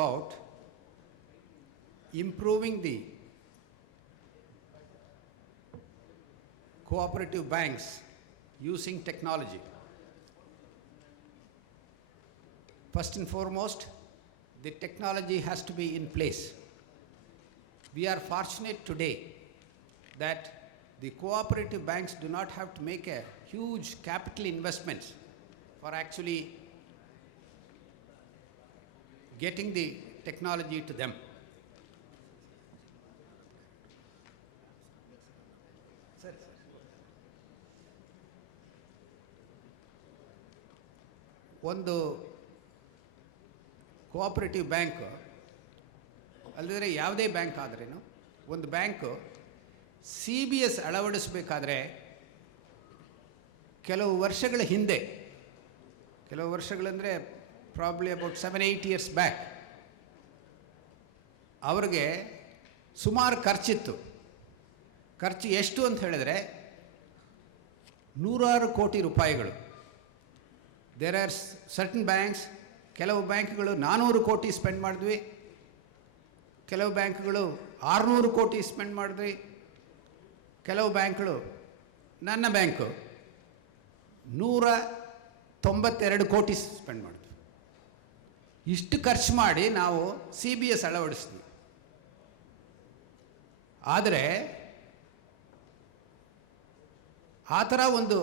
about improving the cooperative banks using technology. First and foremost, the technology has to be in place. We are fortunate today that the cooperative banks do not have to make a huge capital investments for actually getting the technology to them. ಒಂದು cooperative bank ಅಲ್ಲದ್ರೆ ಯಾವುದೇ bank ಆದ್ರೇನು ಒಂದು bank CBS ಅಳವಡಿಸಬೇಕಾದ್ರೆ ಕೆಲವು ವರ್ಷಗಳ ಹಿಂದೆ, ಕೆಲವು ವರ್ಷಗಳಂದರೆ probably about 7-8 years back, ಅವ್ರಿಗೆ ಸುಮಾರು ಖರ್ಚಿತ್ತು. ಖರ್ಚು ಎಷ್ಟು ಅಂತ ಹೇಳಿದ್ರೆ 100 ಕೋಟಿ ರೂಪಾಯಿಗಳು. ದೇರ್ ಆರ್ ಸರ್ಟನ್ ಬ್ಯಾಂಕ್ಸ್, ಕೆಲವು ಬ್ಯಾಂಕ್ಗಳು 400 ಕೋಟಿ ಸ್ಪೆಂಡ್ ಮಾಡಿದ್ವಿ, ಕೆಲವು ಬ್ಯಾಂಕ್ಗಳು 600 ಕೋಟಿ ಸ್ಪೆಂಡ್ ಮಾಡಿದ್ವಿ, ಕೆಲವು ಬ್ಯಾಂಕ್ಗಳು, ನನ್ನ ಬ್ಯಾಂಕು 192 ಕೋಟಿ ಸ್ಪೆಂಡ್ ಮಾಡಿದ್ವಿ. ಇಷ್ಟು ಖರ್ಚು ಮಾಡಿ ನಾವು CBS ಅಳವಡಿಸಿದ್ವಿ. ಆದರೆ ಆ ಥರ ಒಂದು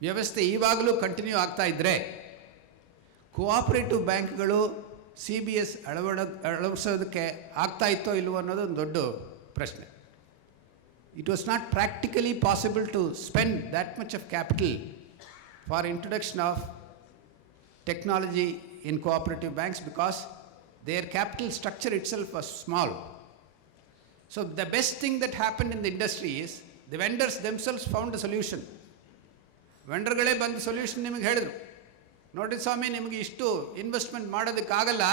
ವ್ಯವಸ್ಥೆ ಈವಾಗಲೂ ಕಂಟಿನ್ಯೂ ಆಗ್ತಾ ಇದ್ದರೆ ಕೋಆಪರೇಟಿವ್ ಬ್ಯಾಂಕ್ಗಳು CBS ಅಳವಡಿಸೋದಕ್ಕೆ ಆಗ್ತಾ ಇತ್ತೋ ಇಲ್ವೋ ಅನ್ನೋದು ಒಂದು ದೊಡ್ಡ ಪ್ರಶ್ನೆ. It was not practically possible to spend that much of capital for introduction of technology in cooperative banks because their capital structure itself was small. So the best thing that happened in the industry is the vendors themselves found a solution. ವೆಂಡರ್ಗಳೇ ಬಂದು solution ನಿಮಗೆ ಹೇಳಿದ್ರು, ನೋಡಿ ಸ್ವಾಮಿ ನಿಮಗೆ ಇಷ್ಟು investment ಮಾಡೋದಕ್ಕಾಗಲ್ಲ,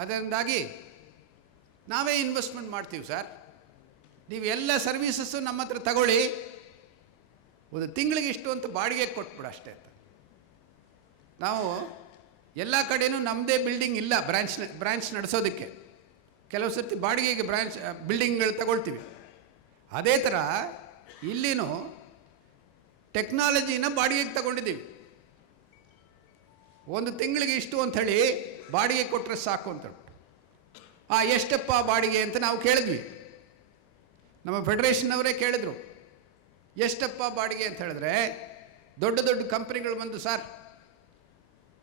ಅದರಿಂದಾಗಿ ನಾವೇ investment ಮಾಡ್ತೀವಿ sir, ನೀವು ಎಲ್ಲ ಸರ್ವೀಸಸ್ಸು ನಮ್ಮ ಹತ್ರ ತಗೊಳ್ಳಿ, ಒಂದು ತಿಂಗಳಿಗೆ ಇಷ್ಟು ಅಂತ ಬಾಡಿಗೆ ಕೊಟ್ಬಿಡು ಅಷ್ಟೇ ಅಂತ. ನಾವು ಎಲ್ಲ ಕಡೆಯೂ ನಮ್ಮದೇ ಬಿಲ್ಡಿಂಗ್ ಇಲ್ಲ ಬ್ರಾಂಚ್ ನಡೆಸೋದಕ್ಕೆ, ಕೆಲವು ಸರ್ತಿ ಬಾಡಿಗೆಗೆ ಬಿಲ್ಡಿಂಗ್ಗಳು ತಗೊಳ್ತೀವಿ. ಅದೇ ಥರ ಇಲ್ಲಿನೂ ಟೆಕ್ನಾಲಜಿನ ಬಾಡಿಗೆಗೆ ತಗೊಂಡಿದ್ದೀವಿ. ಒಂದು ತಿಂಗಳಿಗೆ ಇಷ್ಟು ಅಂಥೇಳಿ ಬಾಡಿಗೆ ಕೊಟ್ಟರೆ ಸಾಕು ಅಂತ. ಎಷ್ಟಪ್ಪ ಬಾಡಿಗೆ ಅಂತ ನಾವು ಕೇಳಿದ್ವಿ, ನಮ್ಮ ಫೆಡರೇಷನ್ನವರೇ ಕೇಳಿದ್ರು, ಎಷ್ಟಪ್ಪ ಬಾಡಿಗೆ ಅಂತ ಹೇಳಿದ್ರೆ ದೊಡ್ಡ ದೊಡ್ಡ ಕಂಪ್ನಿಗಳು ಬಂದು, ಸರ್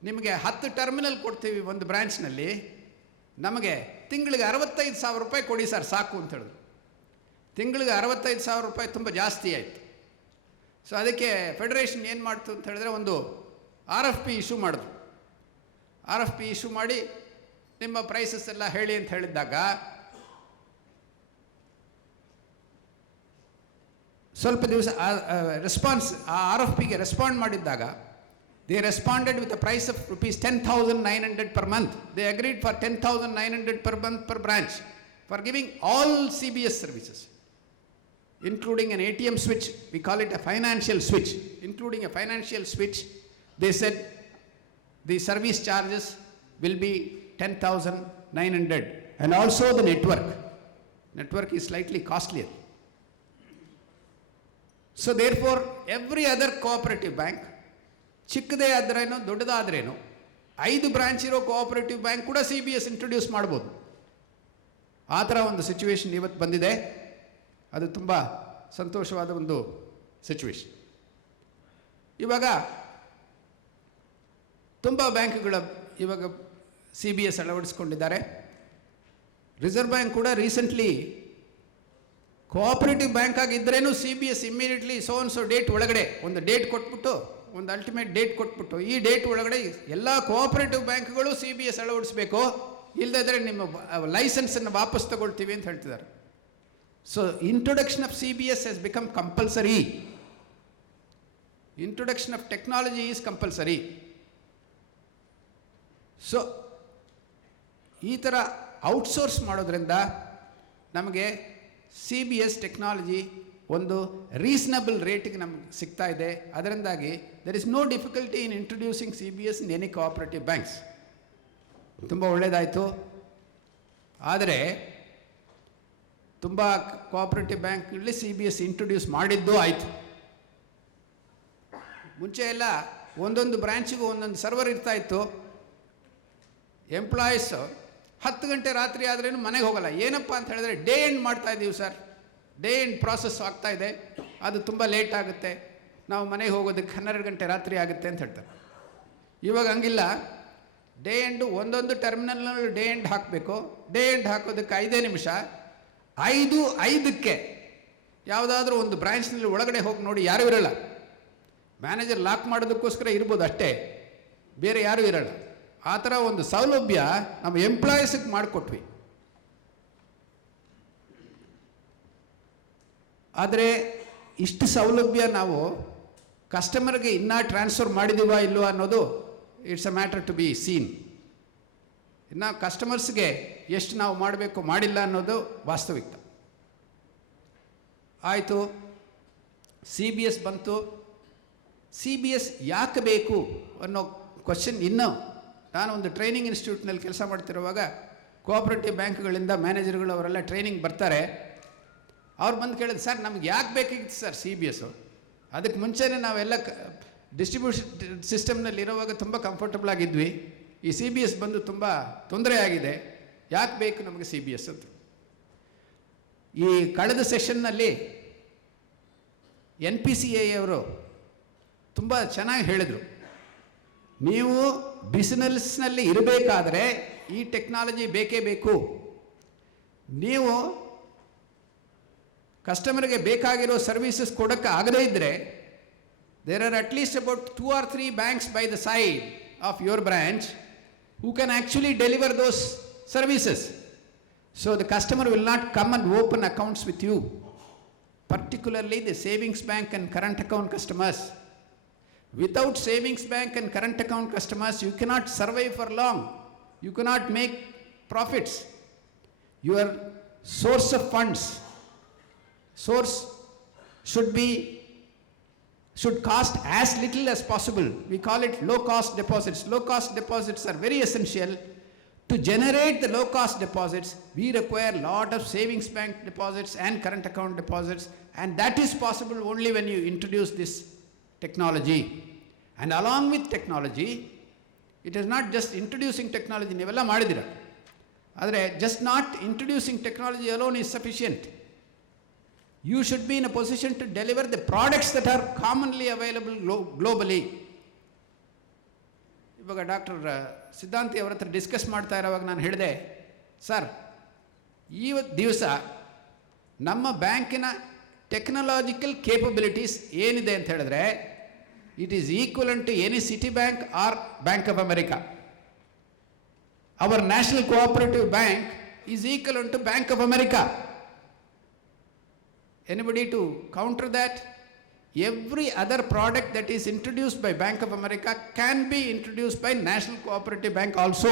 ನಿಮಗೆ 10 ಟರ್ಮಿನಲ್ ಕೊಡ್ತೀವಿ ಒಂದು ಬ್ರ್ಯಾಂಚ್ನಲ್ಲಿ, ನಮಗೆ ತಿಂಗಳಿಗೆ 65,000 ರೂಪಾಯಿ ಕೊಡಿ ಸರ್ ಸಾಕು ಅಂತ ಹೇಳಿದ್ರು. ತಿಂಗಳಿಗೆ 65,000 ರೂಪಾಯಿ ತುಂಬ ಜಾಸ್ತಿ ಆಯಿತು. ಸೊ ಅದಕ್ಕೆ ಫೆಡರೇಷನ್ ಏನು ಮಾಡ್ತು ಅಂತ ಹೇಳಿದ್ರೆ ಒಂದು RFP ಇಶ್ಯೂ ಮಾಡಿದ್ರು. RFP ಇಶ್ಯೂ ಮಾಡಿ ನಿಮ್ಮ ಪ್ರೈಸಸ್ ಎಲ್ಲ ಹೇಳಿ ಅಂತ ಹೇಳಿದಾಗ ಸ್ವಲ್ಪ ದಿವಸ ರೆಸ್ಪಾನ್ಸ್ ಆ RFPಗೆ respond ಮಾಡಿದ್ದಾಗ they responded with a price of rupees 10,900 per month. They agreed for 10,900 per month per branch for giving all CBS services, including an ATM switch. We call it a financial switch. Including a financial switch, they said the service charges will be 10,900, and also the network is slightly costlier. So therefore every other cooperative bank, ಚಿಕ್ಕದೇ ಆದ್ರೇನು ದೊಡ್ಡದಾದ್ರೇನು, 5 branch ಇರೋ cooperative bank ಕೂಡ CBS introduce ಮಾಡ್ಬೋದು. ಆ ಥರ ಒಂದು situation ಇವತ್ತು ಬಂದಿದೆ. ಅದು ತುಂಬ ಸಂತೋಷವಾದ ಒಂದು ಸಿಚುವೇಶನ್. ಇವಾಗ ತುಂಬ ಬ್ಯಾಂಕ್ಗಳು ಇವಾಗ CBS ಅಳವಡಿಸ್ಕೊಂಡಿದ್ದಾರೆ. ರಿಸರ್ವ್ ಬ್ಯಾಂಕ್ ಕೂಡ ರೀಸೆಂಟ್ಲಿ ಕೋಆಪರೇಟಿವ್ ಬ್ಯಾಂಕ್ ಆಗಿದ್ದರೇನು CBS ಇಮ್ಮಿಡಿಯೇಟ್ಲಿ ಸೊ ಡೇಟ್ ಒಳಗಡೆ ಒಂದು ಡೇಟ್ ಕೊಟ್ಬಿಟ್ಟು, ಒಂದು ಅಲ್ಟಿಮೇಟ್ ಡೇಟ್ ಕೊಟ್ಬಿಟ್ಟು, ಈ ಡೇಟ್ ಒಳಗಡೆ ಎಲ್ಲ ಕೋಆಪರೇಟಿವ್ ಬ್ಯಾಂಕ್ಗಳು CBS ಅಳವಡಿಸಬೇಕು, ಇಲ್ಲದಿದ್ದರೆ ನಿಮ್ಮ ಲೈಸೆನ್ಸನ್ನು ವಾಪಸ್ ತಗೊಳ್ತೀವಿ ಅಂತ ಹೇಳ್ತಿದ್ದಾರೆ. So introduction of CBS has become compulsory. Introduction of technology is compulsory. So ಈ ಥರ ಔಟ್ಸೋರ್ಸ್ ಮಾಡೋದ್ರಿಂದ ನಮಗೆ CBS ಟೆಕ್ನಾಲಜಿ ಒಂದು ರೀಸನಬಲ್ ರೇಟಿಗೆ ನಮ್ಗೆ ಸಿಗ್ತಾ ಇದೆ. ಅದರಿಂದಾಗಿ there is no difficulty in introducing CBS in any cooperative banks. ತುಂಬ ಒಳ್ಳೆಯದಾಯಿತು. ಆದರೆ ತುಂಬ ಕೋಆಪರೇಟಿವ್ ಬ್ಯಾಂಕ್ಗಳಲ್ಲಿ CBS ಇಂಟ್ರೊಡ್ಯೂಸ್ ಮಾಡಿದ್ದು ಆಯಿತು. ಮುಂಚೆ ಎಲ್ಲ ಒಂದೊಂದು ಬ್ರ್ಯಾಂಚಿಗೂ ಒಂದೊಂದು ಸರ್ವರ್ ಇರ್ತಾಯಿತ್ತು. ಎಂಪ್ಲಾಯೀಸ್ 10 ಗಂಟೆ ರಾತ್ರಿ ಆದ್ರೇನು ಮನೆಗೆ ಹೋಗಲ್ಲ. ಏನಪ್ಪ ಅಂತ ಹೇಳಿದ್ರೆ, ಡೇ ಎಂಡ್ ಮಾಡ್ತಾ ಇದ್ದೀವಿ ಸರ್, ಡೇ ಎಂಡ್ ಪ್ರಾಸೆಸ್ ಆಗ್ತಾ ಇದೆ, ಅದು ತುಂಬ ಲೇಟ್ ಆಗುತ್ತೆ, ನಾವು ಮನೆಗೆ ಹೋಗೋದಕ್ಕೆ 12 ಗಂಟೆ ರಾತ್ರಿ ಆಗುತ್ತೆ ಅಂತ ಹೇಳ್ತಾರೆ. ಇವಾಗ ಹಂಗಿಲ್ಲ. ಡೇ ಎಂಡು ಒಂದೊಂದು ಟರ್ಮಿನಲ್ನಲ್ಲೂ ಡೇ ಎಂಡ್ ಹಾಕಬೇಕು. ಡೇ ಎಂಡ್ ಹಾಕೋದಕ್ಕೆ 5 ನಿಮಿಷ. 5:05ಕ್ಕೆ ಯಾವುದಾದ್ರೂ ಒಂದು ಬ್ರಾಂಚ್ನಲ್ಲಿ ಒಳಗಡೆ ಹೋಗಿ ನೋಡಿ, ಯಾರೂ ಇರಲ್ಲ. ಮ್ಯಾನೇಜರ್ ಲಾಕ್ ಮಾಡೋದಕ್ಕೋಸ್ಕರ ಇರ್ಬೋದು ಅಷ್ಟೇ, ಬೇರೆ ಯಾರೂ ಇರಲ್ಲ. ಆ ಥರ ಒಂದು ಸೌಲಭ್ಯ ನಮ್ಮ ಎಂಪ್ಲಾಯೀಸಿಗೆ ಮಾಡಿಕೊಟ್ವಿ. ಆದರೆ ಇಷ್ಟು ಸೌಲಭ್ಯ ನಾವು ಕಸ್ಟಮರ್ಗೆ ಇನ್ನೂ ಟ್ರಾನ್ಸ್ಫರ್ ಮಾಡಿದೀವ ಇಲ್ವಾ ಅನ್ನೋದು it's a matter to be seen. ಇನ್ನು ಕಸ್ಟಮರ್ಸ್ಗೆ ಎಷ್ಟು ನಾವು ಮಾಡಬೇಕು ಮಾಡಿಲ್ಲ ಅನ್ನೋದು ವಾಸ್ತವಿಕ. ಆಯಿತು, CBS ಬಂತು. CBS ಯಾಕೆ ಬೇಕು ಅನ್ನೋ ಕ್ವಶನ್ ಇನ್ನೂ ನಾನು ಒಂದು ಟ್ರೈನಿಂಗ್ ಇನ್ಸ್ಟಿಟ್ಯೂಟ್ನಲ್ಲಿ ಕೆಲಸ ಮಾಡ್ತಿರುವಾಗ ಕೋಆಪರೇಟಿವ್ ಬ್ಯಾಂಕ್ಗಳಿಂದ ಮ್ಯಾನೇಜರ್ಗಳು ಅವರೆಲ್ಲ ಟ್ರೈನಿಂಗ್ ಬರ್ತಾರೆ. ಅವ್ರು ಬಂದು ಕೇಳಿದ್ರು, ಸರ್ ನಮ್ಗೆ ಯಾಕೆ ಬೇಕಾಗಿತ್ತು ಸರ್ CBS? ಅದಕ್ಕೆ ಮುಂಚೆನೇ ನಾವೆಲ್ಲ ಡಿಸ್ಟ್ರಿಬ್ಯೂಷನ್ ಸಿಸ್ಟಮ್ನಲ್ಲಿ ಇರೋವಾಗ ತುಂಬ ಕಂಫರ್ಟಬಲ್ ಆಗಿದ್ವಿ. ಈ CBS ಬಂದು ತುಂಬ ತೊಂದರೆ ಆಗಿದೆ, ಯಾಕೆ ಬೇಕು ನಮಗೆ CBS ಅಂತ. ಈ ಕಳೆದ ಸೆಷನ್ನಲ್ಲಿ NPCI ಅವರು ತುಂಬ ಚೆನ್ನಾಗಿ ಹೇಳಿದರು. ನೀವು ಬಿಸಿನೆಸ್ನಲ್ಲಿ ಇರಬೇಕಾದ್ರೆ ಈ ಟೆಕ್ನಾಲಜಿ ಬೇಕೇ ಬೇಕು. ನೀವು ಕಸ್ಟಮರ್ಗೆ ಬೇಕಾಗಿರೋ ಸರ್ವಿಸಸ್ ಕೊಡೋಕ್ಕೆ ಆಗದೇ ಇದ್ದರೆ, there are at least about 2 or 3 banks by the side of your branch who can actually deliver those services. So the customer will not come and open accounts with you, particularly the savings bank and current account customers. Without savings bank and current account customers, you cannot survive for long. You cannot make profits. Your source of funds should cost as little as possible. We call it low cost deposits. Low cost deposits are very essential. To generate the low cost deposits, we require lot of savings bank deposits and current account deposits, and that is possible only when you introduce this technology. And along with technology, it is not just introducing technology. ನೀವೆಲ್ಲ ಮಾಡಿದಿರ, ಆದರೆ just not introducing technology alone is sufficient. You should be in a position to deliver the products that are commonly available globally. ಇವಾಗ doctor ಸಿದ್ಧಾಂತಿ ಅವರ ಹತ್ರ discuss ಮಾಡ್ತಾ ಇರೋವಾಗ ನಾನು ಹೇಳಿದೆ, sir ಇವತ್ತು ದಿವಸ ನಮ್ಮ ಬ್ಯಾಂಕಿನ ಟೆಕ್ನಾಲಜಿಕಲ್ ಕೇಪಬಿಲಿಟೀಸ್ ಏನಿದೆ ಅಂತ ಹೇಳಿದ್ರೆ, it is equivalent to any Citi bank or Bank of America. Our national cooperative bank is equivalent to Bank of America. Anybody to counter that? Every other product that is introduced by Bank of America can be introduced by National Cooperative Bank also.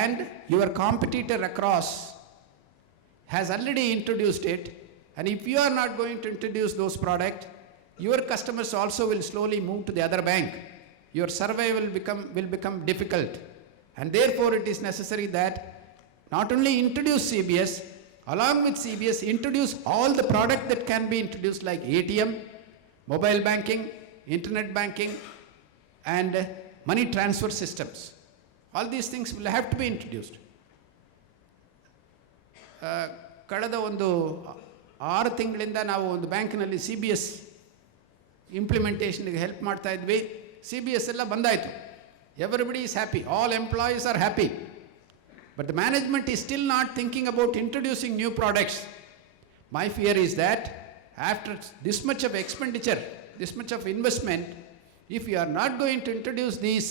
And your competitor across has already introduced it. And if you are not going to introduce those products, your customers also will slowly move to the other bank. Your survival will become difficult. And therefore it is necessary that not only introduce CBS, along with CBS, introduce all the product that can be introduced like ATM, mobile banking, internet banking, and money transfer systems. All these things will have to be introduced. ಕಳೆದ ಒಂದು 6 ತಿಂಗಳಿಂದ ನಾವು ಒಂದು ಬ್ಯಾಂಕಿನಲ್ಲಿ CBS ಇಂಪ್ಲಿಮೆಂಟೇಷನ್ಗೆ help ಮಾಡ್ತಾ ಇದ್ವಿ. CBS ಎಲ್ಲ ಬಂದಾಯಿತು. Everybody is happy. All employees are happy. But the management is still not thinking about introducing new products. My fear is that after this much of expenditure, this much of investment, if you are not going to introduce these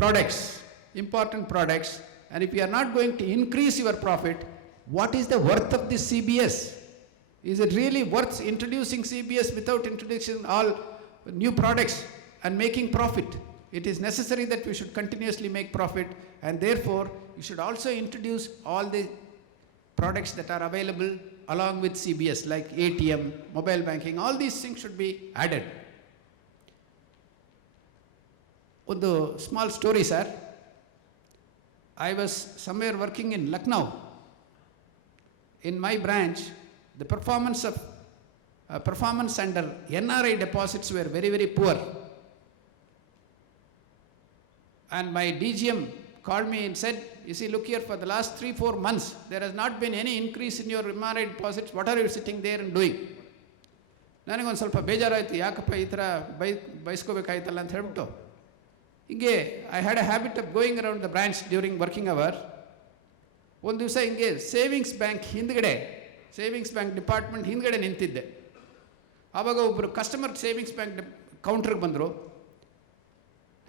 products, important products, and if you are not going to increase your profit, what is the worth of this CBS? Is it really worth introducing CBS without introducing all new products and making profit? It is necessary that we should continuously make profit, and therefore you should also introduce all the products that are available along with CBS like ATM, mobile banking. All these things should be added. ಒಂದು small story sir. I was somewhere working in Lucknow. In my branch, the performance under NRI deposits were very, very poor. And my DGM called me and said, you see, look here, for the last 3-4 months, there has not been any increase in your NRI deposits. What are you sitting there and doing? ನನಗೊಂದು ಸ್ವಲ್ಪ ಬೇಜಾರಾಯಿತು, ಯಾಕಪ್ಪ ಈ ಥರ ಬಯಸ್ಕೋಬೇಕಾಯ್ತಲ್ಲ ಅಂತ ಹೇಳ್ಬಿಟ್ಟು ಹಿಂಗೆ I had a habit of going around the branch during working hour. ಒಂದು ದಿವಸ ಹಿಂಗೆ ಸೇವಿಂಗ್ಸ್ ಬ್ಯಾಂಕ್ ಡಿಪಾರ್ಟ್ಮೆಂಟ್ ಹಿಂದ್ಗಡೆ ನಿಂತಿದ್ದೆ. ಆವಾಗ ಒಬ್ಬರು ಕಸ್ಟಮರ್ ಸೇವಿಂಗ್ಸ್ ಬ್ಯಾಂಕ್ ಕೌಂಟ್ರಿಗೆ ಬಂದರು.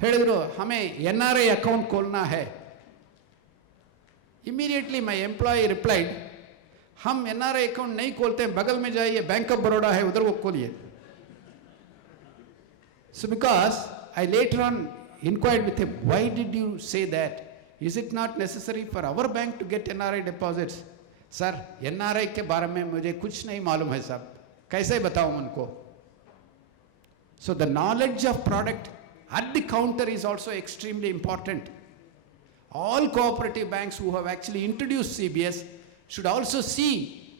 ಹೇಳಿದರು, ಹಮೇ NRI ಅಕೌಂಟ್ खोलना है. Immediately my employee replied, हम NRI अकाउंट नहीं खोलते हैं, बगल में जाइए, बैंक ऑफ बड़ौदा है, उधर वो खोलिए. So because I later on inquired with him, why did you say that? Is it not necessary for our bank to get NRI deposits? Sir, NRI के बारे में मुझे कुछ नहीं मालूम है साहब, कैसे बताऊं उनको? So the knowledge of product at the counter is also extremely important. All cooperative banks who have actually introduced CBS should also see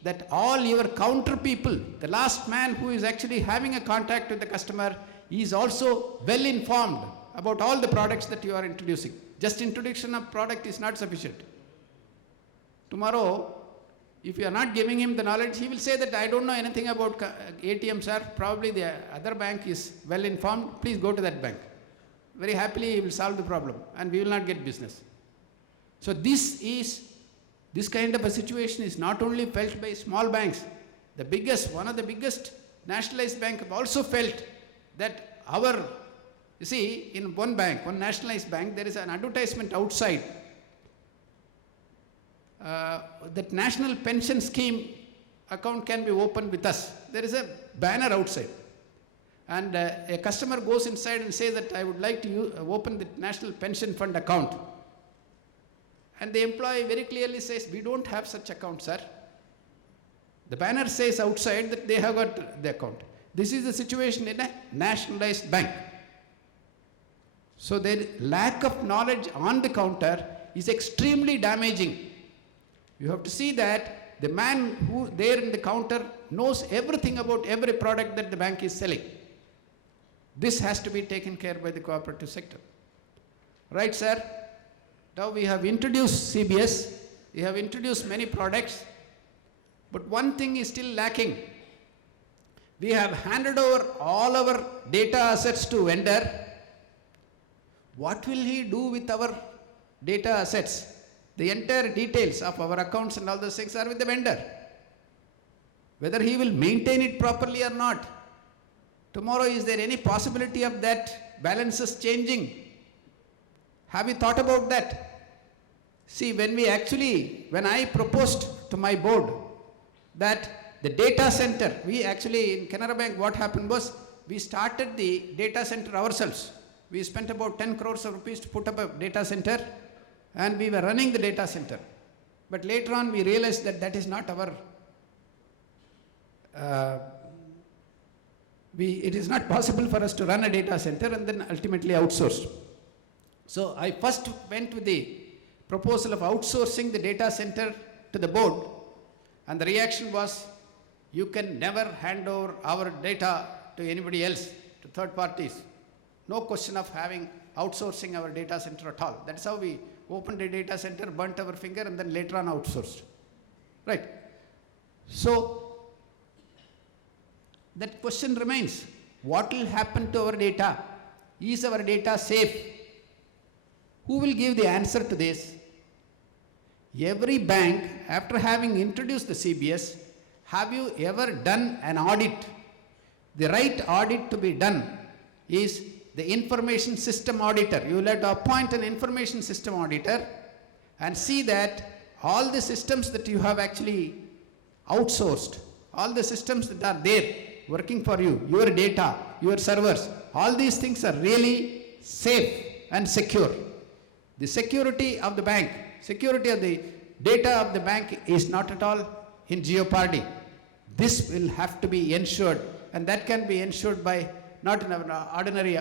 that all your counter people, the last man who is actually having a contact with the customer, is also well informed about all the products that you are introducing. Just introduction of product is not sufficient. Tomorrow, if you are not giving him the knowledge, he will say that I don't know anything about ATM, sir. Probably the other bank is well informed. Please go to that bank. Very happily, he will solve the problem and we will not get business. So this kind of a situation is not only felt by small banks. One of the biggest nationalized bank have also felt that you see, in one nationalized bank, there is an advertisement outside that national pension scheme account can be opened with us. There is a banner outside. And a customer goes inside and says that I would like to open the national pension fund account. And the employee very clearly says, we don't have such account, sir. The banner says outside that they have got the account. This is the situation in a nationalized bank. So their lack of knowledge on the counter is extremely damaging. You have to see that the man who there in the counter knows everything about every product that the bank is selling. This has to be taken care by the cooperative sector. Right, sir? Now we have introduced CBS, we have introduced many products, but one thing is still lacking. We have handed over all our data assets to vendor. What will he do with our data assets? The entire details of our accounts and all those things are with the vendor. Whether he will maintain it properly or not. Tomorrow, is there any possibility of that balances changing? Have you thought about that? See, when I proposed to my board that the data center, we actually in Canara Bank, what happened was we started the data center ourselves. We spent about 10 crores of rupees to put up a data center and we were running the data center. But later on we realized that that is not our, it is not possible for us to run a data center and then ultimately outsourced. So I first went with the proposal of outsourcing the data center to the board, and the reaction was, you can never hand over our data to anybody else, to third parties. No question of having outsourcing our data center at all. That's how we opened the data center, burnt our finger, and then later on outsourced. Right. So that question remains, what will happen to our data? Is our data safe? Who will give the answer to this? Every bank, after having introduced the CBS, have you ever done an audit? The right audit to be done is the information system auditor. You will have to appoint an information system auditor and see that all the systems that you have actually outsourced, all the systems that are there working for you, your data, your servers, all these things are really safe and secure. The security of the bank, security of the data of the bank is not at all in jeopardy. This will have to be ensured, and that can be ensured by not in an ordinary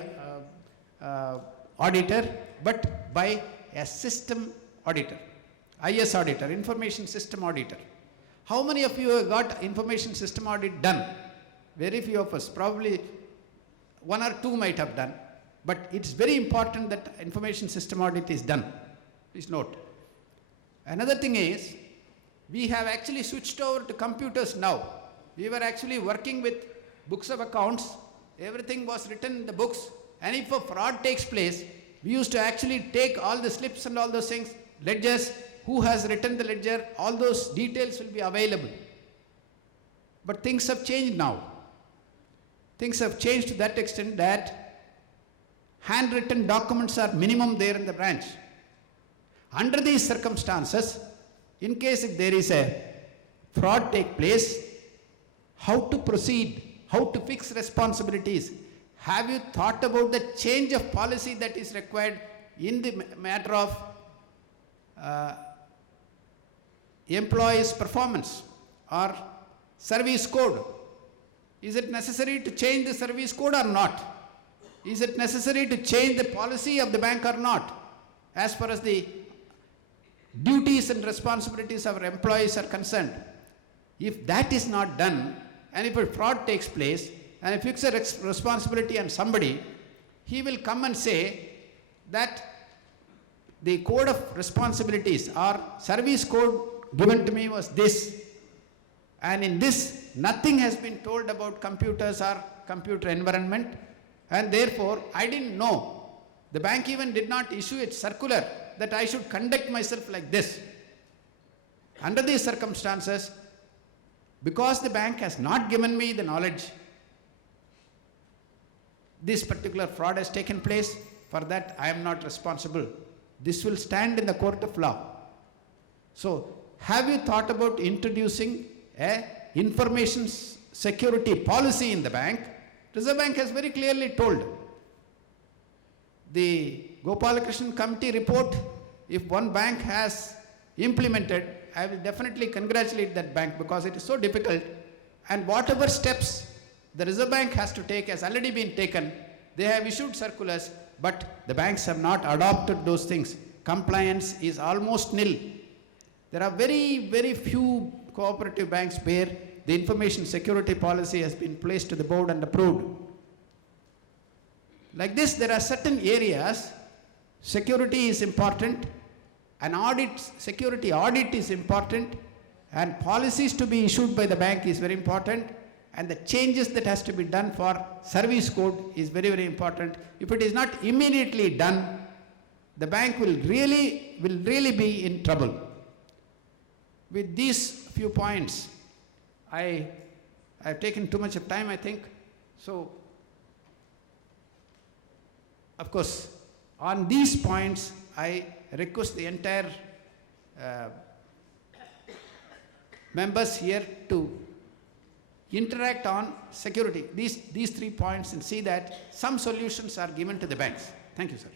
auditor, but by a system auditor, IS auditor, information system auditor. How many of you have got information system audit done? Very few of us, probably one or two might have done, but it's very important that information system audit is done. Please note. Another thing is, we have actually switched over to computers now. We were actually working with books of accounts. Everything was written in the books, and if a fraud takes place, we used to actually take all the slips and all those things, ledgers, who has written the ledger, all those details will be available. But things have changed now. Things have changed to that extent that handwritten documents are minimum there in the branch. Under these circumstances, in case if there is a fraud take place, how to proceed, how to fix responsibilities? Have you thought about the change of policy that is required in the matter of employees' performance or service code? Is it necessary to change the service code or not? Is it necessary to change the policy of the bank or not, as far as the duties and responsibilities of our employees are concerned? If that is not done, and if a fraud takes place, and if you fix a responsibility on somebody, he will come and say that the code of responsibilities or service code given to me was this, and in this nothing has been told about computers or computer environment, and therefore I didn't know. The bank even did not issue its circular that I should conduct myself like this. Under these circumstances, because the bank has not given me the knowledge, this particular fraud has taken place, for that I am not responsible. This will stand in the court of law. So, have you thought about introducing a information security policy in the bank? Reserve Bank has very clearly told. The Gopalakrishnan committee report, if one bank has implemented, I will definitely congratulate that bank, because it is so difficult, and whatever steps the Reserve Bank has to take has already been taken. They have issued circulars, but the banks have not adopted those things. Compliance is almost nil. There are very, very few cooperative banks where the information security policy has been placed to the board and approved. Like this, there are certain areas, security is important, an audit, security audit is important, and policies to be issued by the bank is very important, and the changes that has to be done for service code is very, very important. If it is not immediately done, the bank will really be in trouble. With these few points, I have taken too much of time, I think. So, of course, on these points, I request the entire members here to interact on security, these 3 points, and see that some solutions are given to the banks. Thank you, sir.